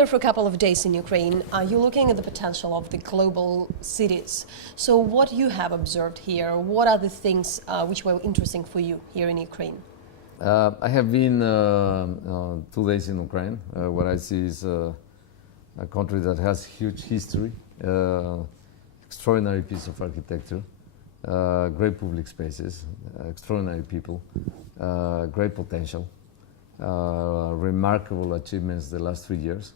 here for a couple of days in Ukraine. You're looking at the potential of the global cities. So what you have observed here, what are the things which were interesting for you here in Ukraine? I have been 2 days in Ukraine. What I see is a country that has huge history, extraordinary piece of architecture, great public spaces, extraordinary people, great potential, remarkable achievements the last 3 years.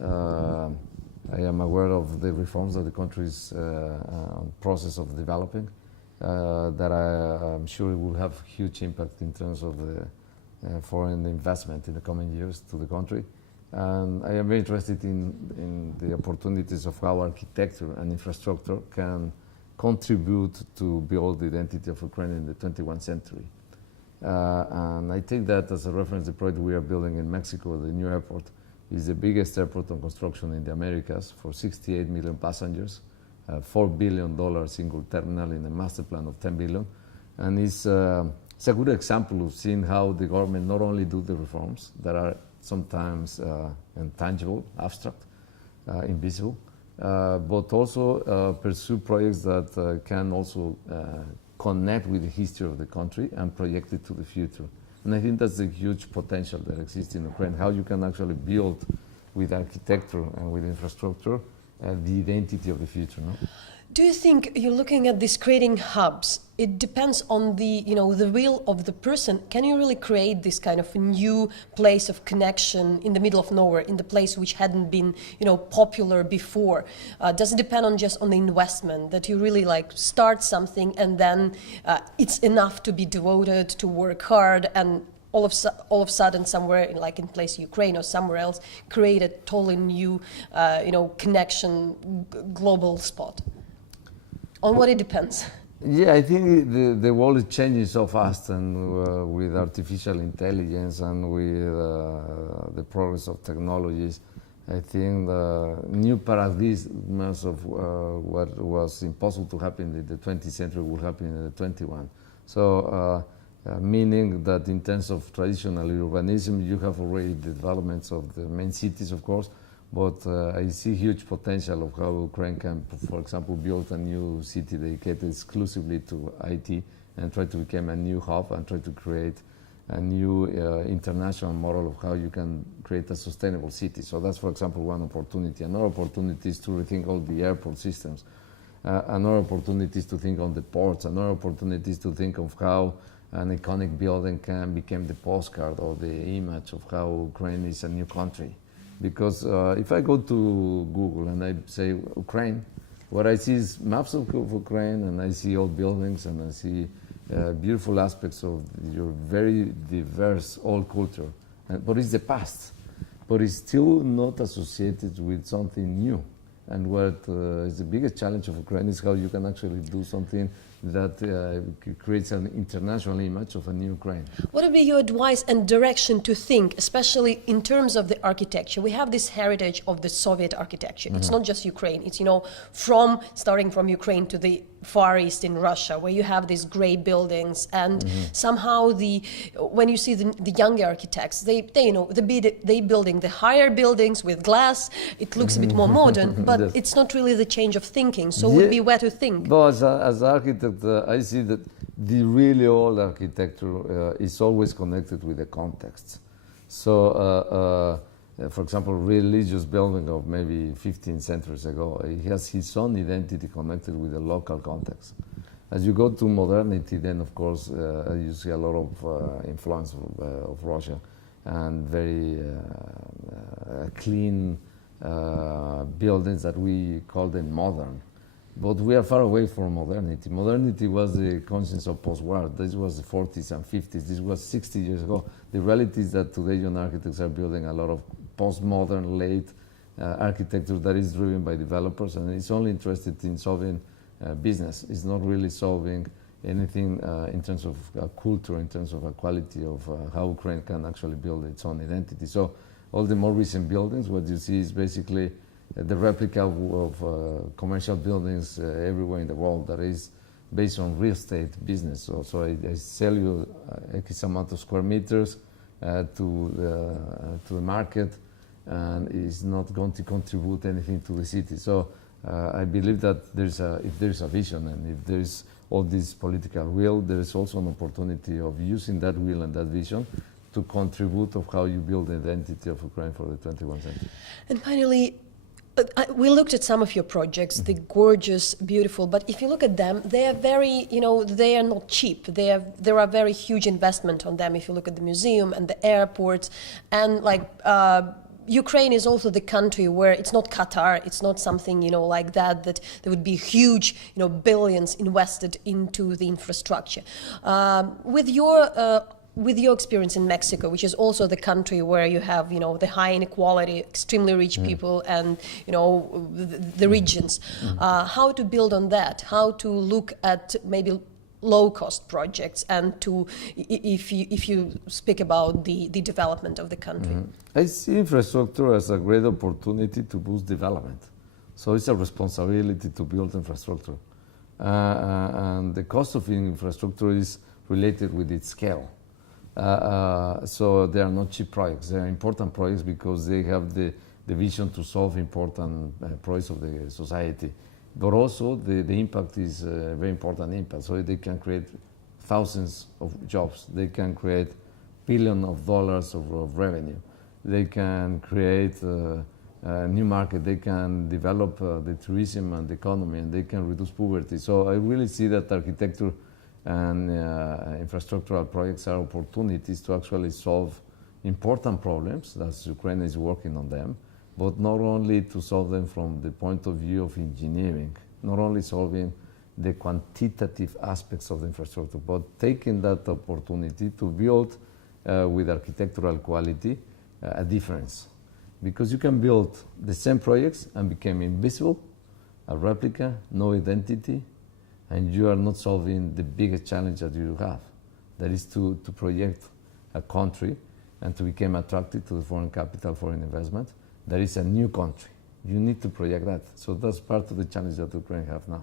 I am aware of the reforms that the country is process of developing, that I'm sure it will have huge impact in terms of the foreign investment in the coming years to the country. And I am very interested in the opportunities of how architecture and infrastructure can contribute to build the identity of Ukraine in the 21st century. And I take that as a reference. The project we are building in Mexico, the new airport, is the biggest airport on construction in the Americas for 68 million passengers, $4 billion single terminal in a master plan of 10 billion. And it's a good example of seeing how the government not only do the reforms that are sometimes intangible, abstract, invisible, but also pursue projects that can also connect with the history of the country and project it to the future. And I think that's a huge potential that exists in Ukraine, how you can actually build with architecture and with infrastructure the identity of the future. No? Do you think you're looking at these creating hubs? It depends on the the will of the person. Can you really create this kind of new place of connection in the middle of nowhere, in the place which hadn't been popular before? Does it depend on just on the investment, that you really like start something and then it's enough to be devoted to work hard and all of a sudden somewhere like in place Ukraine or somewhere else create a totally new connection global spot? On what it depends? Yeah, I think the world is changing so fast, and with artificial intelligence and with the progress of technologies, I think the new paradigms of what was impossible to happen in the 20th century will happen in the 21st. So, meaning that in terms of traditional urbanism, you have already the developments of the main cities, of course, but I see huge potential of how Ukraine can, for example, build a new city dedicated exclusively to IT and try to become a new hub and try to create a new international model of how you can create a sustainable city. So that's, for example, one opportunity. Another opportunity is to rethink all the airport systems. Another opportunity is to think on the ports. Another opportunity is to think of how an iconic building can become the postcard or the image of how Ukraine is a new country. Because if I go to Google and I say Ukraine, what I see is maps of Ukraine, and I see old buildings, and I see beautiful aspects of your very diverse old culture. But it's the past. But it's still not associated with something new. And what is the biggest challenge of Ukraine is how you can actually do something that creates an international image of a new Ukraine. What would be your advice and direction to think, especially in terms of the architecture? We have this heritage of the Soviet architecture. It's not just Ukraine. It's, starting from Ukraine to the Far East in Russia, where you have these gray buildings, and somehow when you see the younger architects, they building the higher buildings with glass. It looks a bit more modern, but yes. It's not really the change of thinking. So it would be where to think. No, as an architect, I see that the really old architecture is always connected with the context. So, for example, religious building of maybe 15 centuries ago, he has his own identity connected with the local context. As you go to modernity, then of course you see a lot of influence of Russia and very clean buildings that we call them modern. But we are far away from modernity. Modernity was the conscience of post-war. This was the 40s and 50s. This was 60 years ago. The reality is that today young architects are building a lot of postmodern, late architecture that is driven by developers, and it's only interested in solving business. It's not really solving anything in terms of culture, in terms of a quality of how Ukraine can actually build its own identity. So all the more recent buildings, what you see is basically the replica of commercial buildings everywhere in the world that is based on real estate business. So I sell you X amount of square meters to the market, and is not going to contribute anything to the city. So I believe that if there's a vision and if there's all this political will, there is also an opportunity of using that will and that vision to contribute of how you build the identity of Ukraine for the 21st century. And finally, we looked at some of your projects, they're gorgeous, beautiful, but if you look at them, they are very, they are not cheap. There are very huge investment on them. If you look at the museum and the airports, and Ukraine is also the country where it's not Qatar, it's not something, like that there would be huge, billions invested into the infrastructure. With your experience in Mexico, which is also the country where you have, the high inequality, extremely rich people, and the regions, how to build on that? How to look at maybe low-cost projects, and if you speak about the development of the country? I see infrastructure as a great opportunity to boost development. So it's a responsibility to build infrastructure, and the cost of infrastructure is related with its scale. So they are not cheap projects. They are important projects because they have the vision to solve important problems of the society. But also the impact is a very important impact. So they can create thousands of jobs. They can create billions of dollars of revenue. They can create a new market. They can develop the tourism and the economy, and they can reduce poverty. So I really see that architecture and infrastructural projects are opportunities to actually solve important problems, as Ukraine is working on them, but not only to solve them from the point of view of engineering, not only solving the quantitative aspects of the infrastructure, but taking that opportunity to build with architectural quality a difference. Because you can build the same projects and become invisible, a replica, no identity, and you are not solving the biggest challenge that you have. That is to project a country and to become attractive to the foreign capital, foreign investment. That is a new country. You need to project that. So that's part of the challenge that Ukraine have now.